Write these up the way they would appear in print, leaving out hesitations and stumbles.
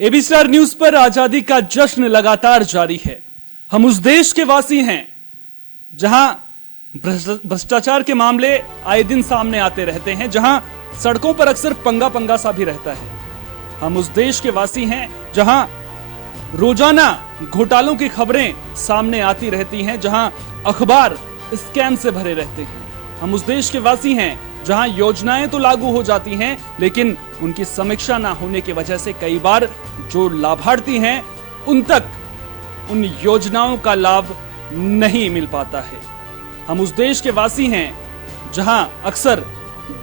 AB star news पर आजादी का जश्न लगातार जारी है। हम उस देश के वासी हैं जहां भ्रष्टाचार के मामले आए दिन सामने आते रहते हैं, जहां सड़कों पर अक्सर पंगा पंगा सा भी रहता है। हम उस देश के वासी हैं जहां रोजाना घोटालों की खबरें सामने आती रहती हैं, जहां अखबार स्कैम से भरे रहते हैं। हम उस देश के वासी हैं जहां योजनाएं तो लागू हो जाती हैं, लेकिन उनकी समीक्षा ना होने की वजह से कई बार जो लाभार्थी हैं उन तक उन योजनाओं का लाभ नहीं मिल पाता है। हम उस देश के वासी हैं जहां अक्सर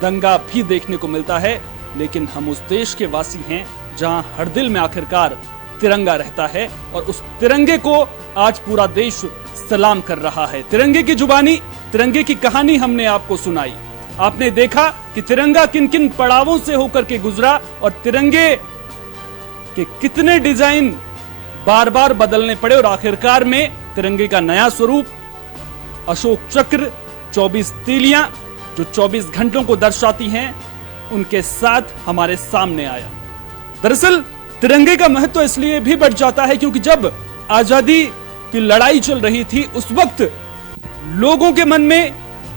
दंगा भी देखने को मिलता है, लेकिन हम उस देश के वासी हैं जहां हर दिल में आखिरकार तिरंगा रहता है और उस तिरंगे को आज पूरा देश सलाम कर रहा है। तिरंगे की जुबानी, तिरंगे की कहानी हमने आपको सुनाई। आपने देखा कि तिरंगा किन किन पड़ावों से होकर के गुजरा और तिरंगे के कितने डिजाइन बार बार बदलने पड़े और आखिरकार में तिरंगे का नया स्वरूप अशोक चक्र 24 तीलियां जो 24 घंटों को दर्शाती हैं उनके साथ हमारे सामने आया। दरअसल तिरंगे का महत्व इसलिए भी बढ़ जाता है क्योंकि जब आजादी की लड़ाई चल रही थी उस वक्त लोगों के मन में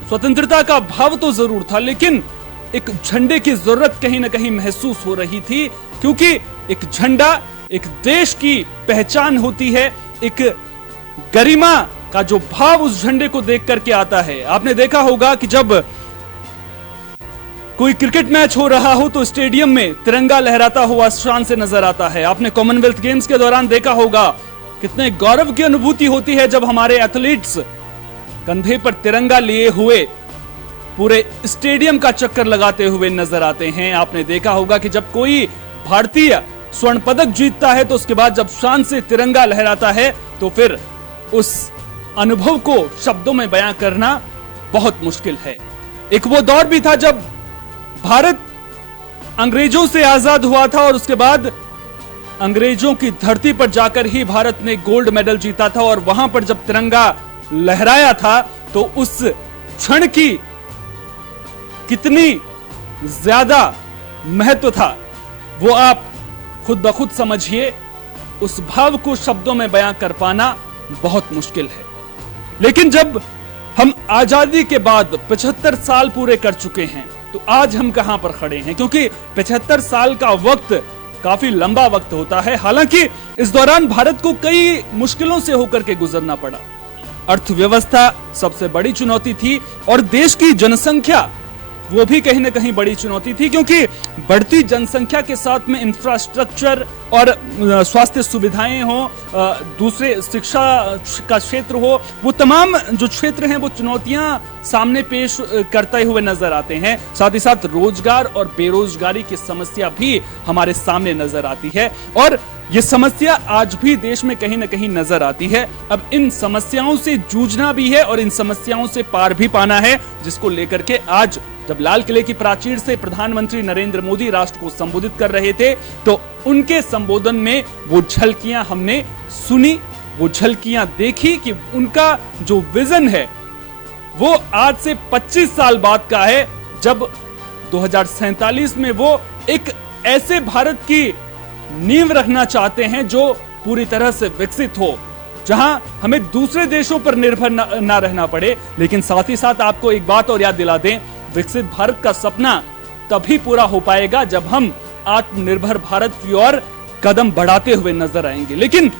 स्वतंत्रता का भाव तो जरूर था, लेकिन एक झंडे की जरूरत कहीं ना कहीं महसूस हो रही थी, क्योंकि एक झंडा एक देश की पहचान होती है, एक गरिमा का जो भाव उस झंडे को देख करके आता है। आपने देखा होगा कि जब कोई क्रिकेट मैच हो रहा हो तो स्टेडियम में तिरंगा लहराता हुआ शान से नजर आता है। आपने कॉमनवेल्थ गेम्स के दौरान देखा होगा कितने गौरव की अनुभूति होती है जब हमारे एथलीट्स कंधे पर तिरंगा लिए हुए पूरे स्टेडियम का चक्कर लगाते हुए नजर आते हैं। आपने देखा होगा कि जब कोई भारतीय स्वर्ण पदक जीतता है तो उसके बाद जब शान से तिरंगा लहराता है तो फिर उस अनुभव को शब्दों में बयां करना बहुत मुश्किल है। एक वो दौर भी था जब भारत अंग्रेजों से आजाद हुआ था और उसके बाद अंग्रेजों की धरती पर जाकर ही भारत ने गोल्ड मेडल जीता था और वहां पर जब तिरंगा लहराया था तो उस क्षण की कितनी ज्यादा महत्व था वो आप खुद ब खुद समझिए। उस भाव को शब्दों में बयां कर पाना बहुत मुश्किल है। लेकिन जब हम आजादी के बाद 75 साल पूरे कर चुके हैं तो आज हम कहां पर खड़े हैं, क्योंकि 75 साल का वक्त काफी लंबा वक्त होता है। हालांकि इस दौरान भारत को कई मुश्किलों से होकर के गुजरना पड़ा। अर्थव्यवस्था सबसे बड़ी चुनौती थी और देश की जनसंख्या वो भी कहीं ना कहीं बड़ी चुनौती थी, क्योंकि बढ़ती जनसंख्या के साथ में इंफ्रास्ट्रक्चर और स्वास्थ्य सुविधाएं हो, दूसरे शिक्षा का क्षेत्र हो, वो तमाम जो क्षेत्र हैं वो चुनौतियां सामने पेश करते हुए नजर आते हैं। साथ ही साथ रोजगार और बेरोजगारी की समस्या भी हमारे सामने नजर आती है और ये समस्या आज भी देश में कहीं ना कहीं नजर आती है। अब इन समस्याओं से जूझना भी है और इन समस्याओं से पार भी पाना है, जिसको लेकर के आज जब लाल किले की प्राचीर से प्रधानमंत्री नरेंद्र मोदी राष्ट्र को संबोधित कर रहे थे तो उनके संबोधन में वो झलकियां हमने सुनी, वो झलकियां देखी कि उनका जो विजन है वो आज से 25 साल बाद का है, जब 2047 में वो एक ऐसे भारत की नींव रखना चाहते हैं जो पूरी तरह से विकसित हो, जहां हमें दूसरे देशों पर निर्भर ना रहना पड़े। लेकिन साथ ही साथ आपको एक बात और याद दिला दें, विकसित भारत का सपना तभी पूरा हो पाएगा जब हम आत्मनिर्भर भारत की ओर कदम बढ़ाते हुए नजर आएंगे। लेकिन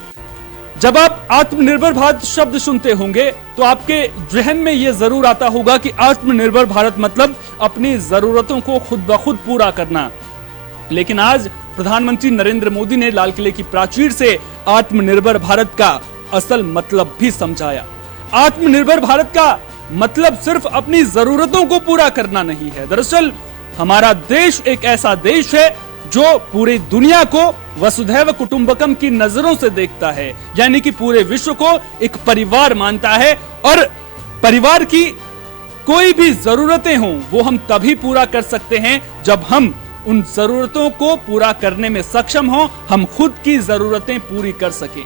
जब आप आत्मनिर्भर भारत शब्द सुनते होंगे तो आपके जहन में यह जरूर आता होगा कि आत्मनिर्भर भारत मतलब अपनी जरूरतों को खुद ब खुद पूरा करना। लेकिन आज प्रधानमंत्री नरेंद्र मोदी ने लाल किले की प्राचीर से आत्मनिर्भर भारत का असल मतलब भी समझाया। आत्मनिर्भर भारत का मतलब सिर्फ अपनी जरूरतों को पूरा करना नहीं है। दरअसल हमारा देश एक ऐसा देश है जो पूरी दुनिया को वसुधैव कुटुंबकम की नजरों से देखता है, यानी कि पूरे विश्व को एक परिवार मानता है और परिवार की कोई भी जरूरतें हों वो हम तभी पूरा कर सकते हैं जब हम उन जरूरतों को पूरा करने में सक्षम हों, हम खुद की जरूरतें पूरी कर सकें।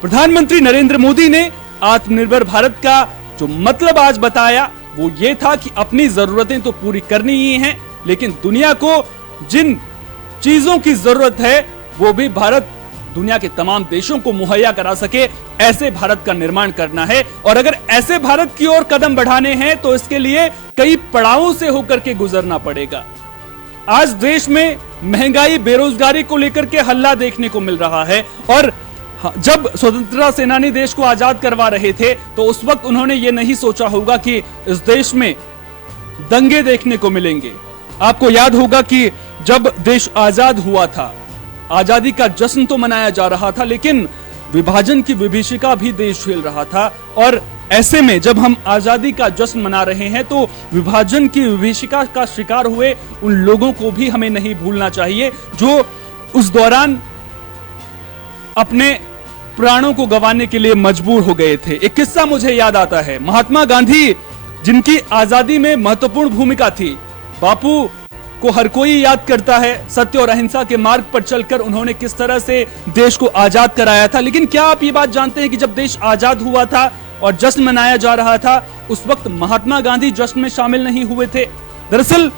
प्रधानमंत्री नरेंद्र मोदी ने आत्मनिर्भर भारत का जो मतलब आज बताया वो ये था कि अपनी जरूरतें तो पूरी करनी ही हैं, लेकिन दुनिया को जिन चीजों की जरूरत है वो भी भारत दुनिया के तमाम देशों को मुहैया करा सके, ऐसे भारत का निर्माण करना है। और अगर ऐसे भारत की ओर कदम बढ़ाने हैं तो इसके लिए कई पड़ावों से होकर के गुजरना पड़ेगा। आज देश में महंगाई, बेरोजगारी को लेकर के हल्ला देखने को मिल रहा है, और जब स्वतंत्रता सेनानी देश को आजाद करवा रहे थे तो उस वक्त उन्होंने ये नहीं सोचा होगा कि इस देश में दंगे देखने को मिलेंगे। आपको याद होगा कि जब देश आजाद हुआ था, आजादी का जश्न तो मनाया जा रहा था, लेकिन विभाजन की विभीषिका भी देश झेल रहा था। और ऐसे में जब हम आजादी का जश्न मना रहे हैं तो विभाजन की विभीषिका का शिकार हुए उन लोगों को भी हमें नहीं भूलना चाहिए जो उस दौरान अपने प्राणों को गंवाने के लिए मजबूर हो गए थे। एक किस्सा मुझे याद आता है, महात्मा गांधी जिनकी आजादी में महत्वपूर्ण भूमिका थी, बापू को हर कोई याद करता है, सत्य और अहिंसा के मार्ग पर चलकर उन्होंने किस तरह से देश को आजाद कराया था। लेकिन क्या आप ये बात जानते हैं कि जब देश आजाद हुआ था और जश्न मनाया जा रहा था, उस वक्त महात्मा गांधी जश्न में शामिल नहीं हुए थे। दरअसल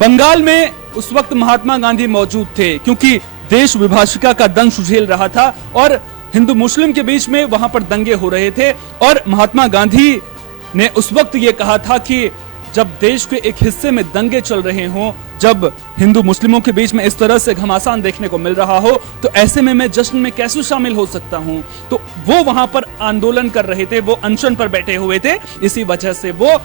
बंगाल में उस वक्त महात्मा गांधी मौजूद थे, क्योंकि देश विभाजिका का दंश झेल रहा था और हिंदू मुस्लिम के बीच में वहां पर दंगे हो रहे थे। और महात्मा गांधी ने उस वक्त ये कहा था कि जब देश के एक हिस्से में दंगे चल रहे हों, जब हिंदू मुस्लिमों के बीच में इस तरह से घमासान देखने को मिल रहा हो, तो ऐसे में मैं जश्न में कैसे शामिल हो सकता हूं। तो वो वहां पर आंदोलन कर रहे थे, वो अनशन पर बैठे हुए थे, इसी वजह से वो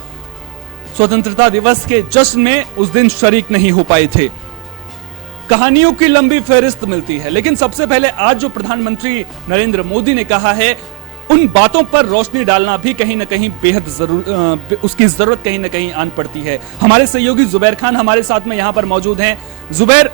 स्वतंत्रता दिवस के जश्न में उस दिन शरीक नहीं हो पाए थे। कहानियों की लंबी फहरिस्त मिलती है, लेकिन सबसे पहले आज जो प्रधानमंत्री नरेंद्र मोदी ने कहा है, उन बातों पर रोशनी डालना भी कहीं ना कहीं बेहद उसकी जरूरत कहीं ना कहीं आन पड़ती है। हमारे सहयोगी जुबैर खान हमारे साथ में यहां पर मौजूद हैं। जुबैर,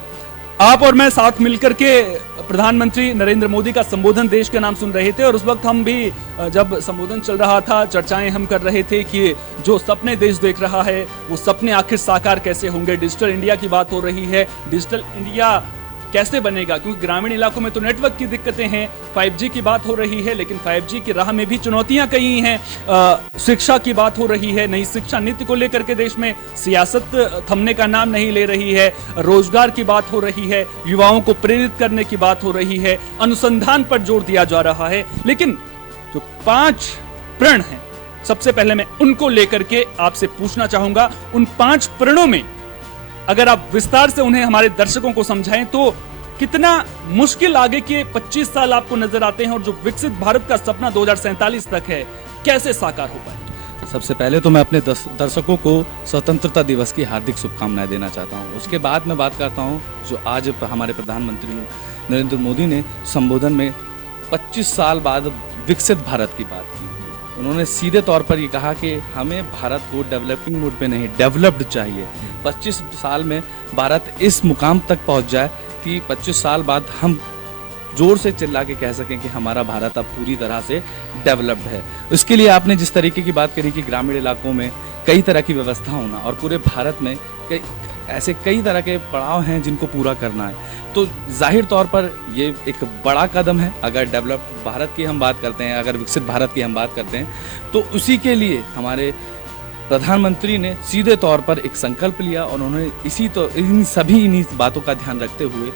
आप और मैं साथ मिलकर के प्रधानमंत्री नरेंद्र मोदी का संबोधन देश के नाम सुन रहे थे, और उस वक्त हम भी जब संबोधन चल रहा था, चर्चाएं हम कर रहे थे कि जो सपने देश देख रहा है वो सपने आखिर साकार कैसे होंगे। डिजिटल इंडिया की बात हो रही है, डिजिटल इंडिया कैसे बनेगा, क्योंकि ग्रामीण इलाकों में तो नेटवर्क की दिक्कतें हैं, 5G की बात हो रही है, लेकिन 5G की राह में भी चुनौतियां कई हैं। शिक्षा की बात हो रही है, नई शिक्षा नीति को लेकर के देश में सियासत थमने का नाम नहीं ले रही है, रोजगार की बात हो रही है, युवाओं को प्रेरित करने की बात हो रही है, अनुसंधान पर जोर दिया जा रहा है। लेकिन जो 5 प्रण हैं, सबसे पहले मैं उनको लेकर के आपसे पूछना चाहूंगा। उन 5 प्रणों में अगर आप विस्तार से उन्हें हमारे दर्शकों को समझाएं तो कितना मुश्किल आगे के 25 साल आपको नजर आते हैं, और जो विकसित भारत का सपना 2047 तक है, कैसे साकार हो पाए? सबसे पहले तो मैं अपने दर्शकों को स्वतंत्रता दिवस की हार्दिक शुभकामनाएं देना चाहता हूं। उसके बाद मैं बात करता हूं जो आज हमारे प्रधानमंत्री नरेंद्र मोदी ने संबोधन में 25 साल बाद विकसित भारत की बात की। उन्होंने सीधे तौर पर ये कहा कि हमें भारत को डेवलपिंग मोड पे नहीं, डेवलप्ड चाहिए। 25 साल में भारत इस मुकाम तक पहुंच जाए कि 25 साल बाद हम जोर से चिल्ला के कह सकें कि हमारा भारत अब पूरी तरह से डेवलप्ड है। इसके लिए आपने जिस तरीके की बात करी कि ग्रामीण इलाकों में कई तरह की व्यवस्था होना, और पूरे भारत में ऐसे कई तरह के पड़ाव हैं जिनको पूरा करना है, तो जाहिर तौर पर ये एक बड़ा कदम है। अगर डेवलप्ड भारत की हम बात करते हैं, अगर विकसित भारत की हम बात करते हैं, तो उसी के लिए हमारे प्रधानमंत्री ने सीधे तौर पर एक संकल्प लिया, और उन्होंने इन्हीं बातों का ध्यान रखते हुए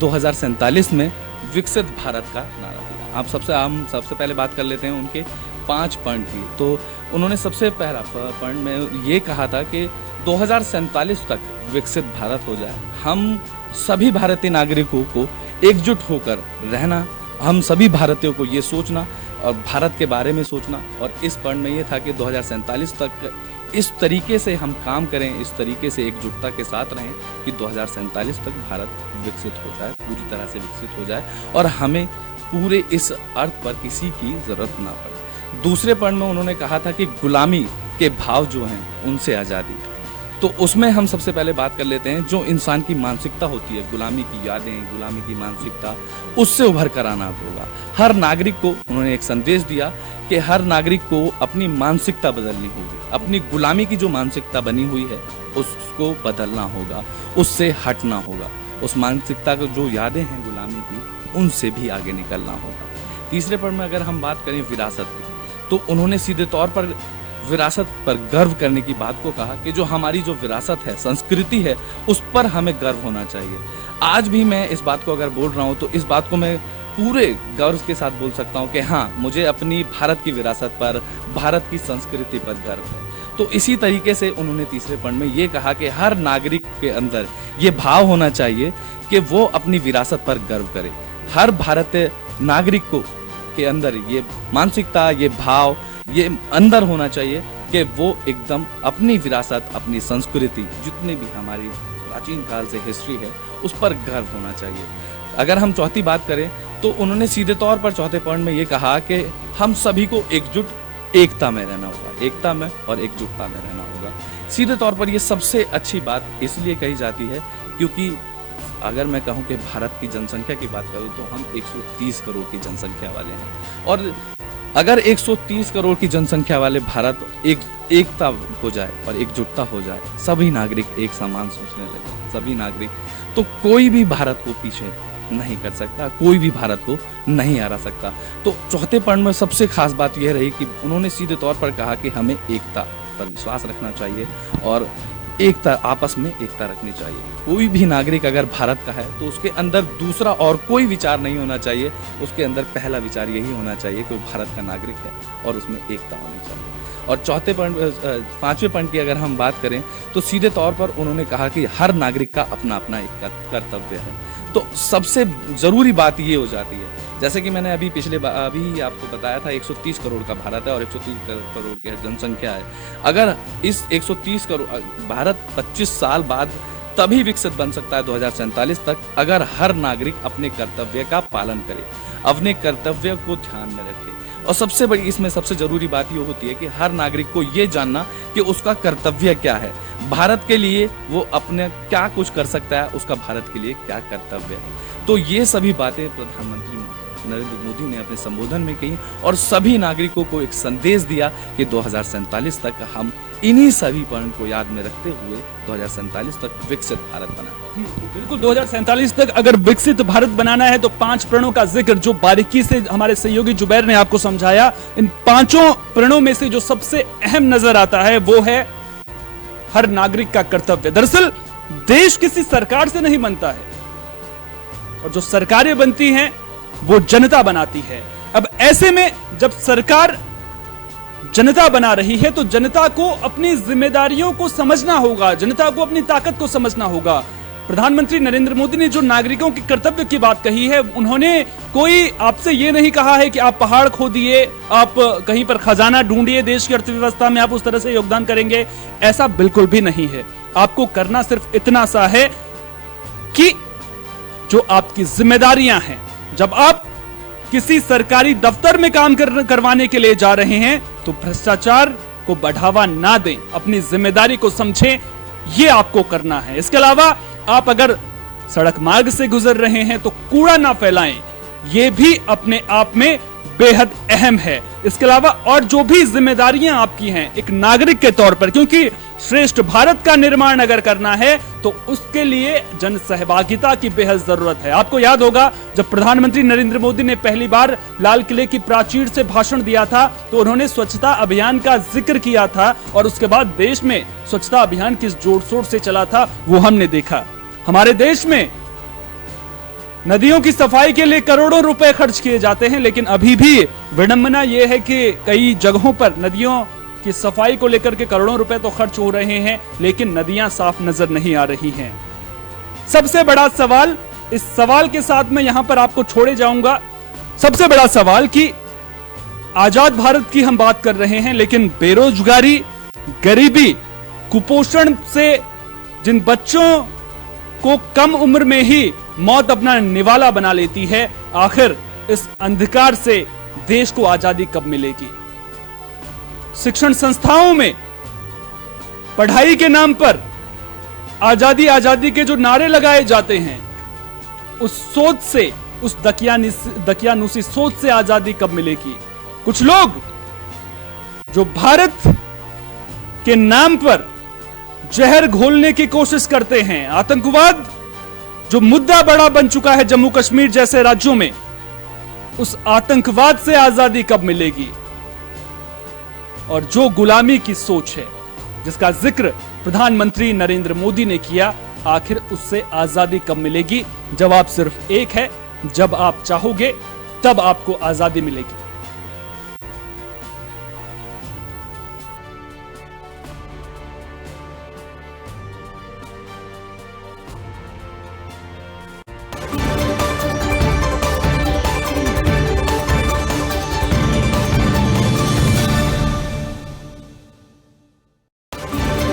2047 में विकसित भारत का नारा दिया। हम सबसे पहले बात कर लेते हैं उनके 5 पॉइंट की। तो उन्होंने सबसे पहला पॉइंट में ये कहा था कि 2047 तक विकसित भारत हो जाए, हम सभी भारतीय नागरिकों को एकजुट होकर रहना, हम सभी भारतीयों को ये सोचना और भारत के बारे में सोचना। और इस पॉइंट में ये था कि 2047 तक इस तरीके से हम काम करें, इस तरीके से एकजुटता के साथ रहें कि 2047 तक भारत विकसित हो जाए, पूरी तरह से विकसित हो जाए, और हमें पूरे इस अर्थ पर किसी की जरूरत ना पड़े। दूसरे पॉइंट में उन्होंने कहा था कि गुलामी के भाव जो हैं उनसे आज़ादी। तो उसमें हम सबसे पहले बात कर लेते हैं जो इंसान की मानसिकता होती है, गुलामी की यादें, गुलामी की मानसिकता, उससे उभर कर आना होगा। हर नागरिक को उन्होंने एक संदेश दिया कि हर नागरिक को अपनी मानसिकता बदलनी होगी, अपनी गुलामी की जो मानसिकता बनी हुई है उसको बदलना होगा, उससे हटना होगा, उस मानसिकता को जो यादें हैं गुलामी की उनसे भी आगे निकलना होगा। तीसरे पॉइंट में अगर हम बात करें विरासत की, तो उन्होंने सीधे तौर पर विरासत पर गर्व करने की बात को कहा कि जो हमारी जो विरासत है, संस्कृति है, उस पर हमें गर्व होना चाहिए। आज भी मैं इस बात को अगर बोल रहा हूँ तो इस बात को मैं पूरे गर्व के साथ बोल सकता हूँ कि हाँ, मुझे अपनी भारत की विरासत पर, भारत की संस्कृति पर गर्व है। तो इसी तरीके से उन्होंने तीसरे पॉइंट में ये कहा कि हर नागरिक के अंदर ये भाव होना चाहिए कि वो अपनी विरासत पर गर्व करे। हर भारतीय नागरिक को के अंदर ये मानसिकता, ये भाव, ये अंदर होना चाहिए कि वो एकदम अपनी विरासत, अपनी संस्कृति, जितने भी हमारी प्राचीन काल से हिस्ट्री है, उस पर गर्व होना चाहिए। अगर हम चौथी बात करें तो उन्होंने सीधे तौर पर चौथे पॉइंट में ये कहा कि हम सभी को एकता में रहना होगा, एकता में और एकजुटता में रहना होगा। सीधे तौर पर ये सबसे अच्छी बात इसलिए कही जाती है क्योंकि अगर मैं कहूं कि भारत की जनसंख्या की बात करूं तो हम 130 करोड़ की जनसंख्या वाले हैं, और अगर 130 करोड़ की जनसंख्या वाले भारत एकता हो जाए और एकजुटता हो जाए, सभी नागरिक एक समान सोचने लगे, सभी नागरिक, तो कोई भी भारत को पीछे नहीं कर सकता, कोई भी भारत को नहीं हरा सकता। तो चौथे पॉइंट में सबसे खास बात यह रही कि उन्होंने सीधे तौर पर कहा कि हमें एकता पर विश्वास रखना चाहिए और एकता, आपस में एकता रखनी चाहिए। कोई भी नागरिक अगर भारत का है तो उसके अंदर दूसरा और कोई विचार नहीं होना चाहिए, उसके अंदर पहला विचार यही होना चाहिए कि वो भारत का नागरिक है और उसमें एकता होनी चाहिए। और पांचवें पॉइंट की अगर हम बात करें तो सीधे तौर पर उन्होंने कहा कि हर नागरिक का अपना अपना एक कर्तव्य है। तो सबसे जरूरी बात ये हो जाती है, जैसे कि मैंने अभी आपको बताया था 130 करोड़ का भारत है और 130 करोड़ की जनसंख्या है। अगर इस 130 करोड़ भारत 25 साल बाद तभी विकसित बन सकता है 2047 तक, अगर हर नागरिक अपने कर्तव्य का पालन करे, अपने कर्तव्य को ध्यान में रखे। और सबसे बड़ी इसमें सबसे जरूरी बात ये होती है कि हर नागरिक को ये जानना कि उसका कर्तव्य क्या है, भारत के लिए वो अपने क्या कुछ कर सकता है, उसका भारत के लिए क्या कर्तव्य है। तो ये सभी बातें प्रधानमंत्री नरेंद्र मोदी ने अपने संबोधन में कही और सभी नागरिकों को एक संदेश दिया कि 2047 तक हम इन्हीं सभी पॉइंट को याद में रखते हुए 2047 तक विकसित भारत बनाए। बिल्कुल, 2047 तक अगर विकसित भारत बनाना है तो 5 प्रणों का जिक्र जो बारीकी से हमारे सहयोगी जुबैर ने आपको समझाया, इन 5 प्रणों में से जो सबसे अहम नजर आता है वो है हर नागरिक का कर्तव्य। दरअसल देश किसी सरकार से नहीं बनता है और जो सरकारें बनती हैं वो जनता बनाती है। अब ऐसे में जब सरकार जनता बना रही है तो जनता को अपनी जिम्मेदारियों को समझना होगा, जनता को अपनी ताकत को समझना होगा। प्रधानमंत्री नरेंद्र मोदी ने जो नागरिकों के कर्तव्य की बात कही है, उन्होंने कोई आपसे ये नहीं कहा है कि आप पहाड़ खोदिए, आप कहीं पर खजाना ढूंढिए, देश की अर्थव्यवस्था में आप उस तरह से योगदान करेंगे, ऐसा बिल्कुल भी नहीं है। आपको करना सिर्फ इतना सा है कि जो आपकी जिम्मेदारियां हैं, जब आप किसी सरकारी दफ्तर में काम करवाने के लिए जा रहे हैं तो भ्रष्टाचार को बढ़ावा ना दें, अपनी जिम्मेदारी को समझें, ये आपको करना है। इसके अलावा आप अगर सड़क मार्ग से गुजर रहे हैं तो कूड़ा ना फैलाएं, ये भी अपने आप में बेहद अहम है। इसके अलावा और जो भी जिम्मेदारियां आपकी हैं एक नागरिक के तौर पर, क्योंकि श्रेष्ठ भारत का निर्माण अगर करना है तो उसके लिए जन सहभागिता की बेहद जरूरत है। आपको याद होगा जब प्रधानमंत्री नरेंद्र मोदी ने पहली बार लाल किले की प्राचीर से भाषण दिया था तो उन्होंने स्वच्छता अभियान का जिक्र किया था और उसके बाद देश में स्वच्छता अभियान किस जोर शोर से चला था वो हमने देखा। हमारे देश में नदियों की सफाई के लिए करोड़ों रुपए खर्च किए जाते हैं, लेकिन अभी भी विडंबना यह है कि कई जगहों पर नदियों की सफाई को लेकर के करोड़ों रुपए तो खर्च हो रहे हैं लेकिन नदियां साफ नजर नहीं आ रही हैं। सबसे बड़ा सवाल, इस सवाल के साथ मैं यहां पर आपको छोड़े जाऊंगा, सबसे बड़ा सवाल कि आजाद भारत की हम बात कर रहे हैं लेकिन बेरोजगारी, गरीबी, कुपोषण से जिन बच्चों को कम उम्र में ही मौत अपना निवाला बना लेती है, आखिर इस अंधकार से देश को आजादी कब मिलेगी? शिक्षण संस्थाओं में पढ़ाई के नाम पर आजादी आजादी के जो नारे लगाए जाते हैं, उस सोच से, उस दकियानुसी सोच से आजादी कब मिलेगी? कुछ लोग जो भारत के नाम पर जहर घोलने की कोशिश करते हैं, आतंकवाद जो मुद्दा बड़ा बन चुका है जम्मू कश्मीर जैसे राज्यों में, उस आतंकवाद से आजादी कब मिलेगी? और जो गुलामी की सोच है, जिसका जिक्र प्रधानमंत्री नरेंद्र मोदी ने किया, आखिर उससे आजादी कब मिलेगी? जवाब सिर्फ एक है, जब आप चाहोगे तब आपको आजादी मिलेगी।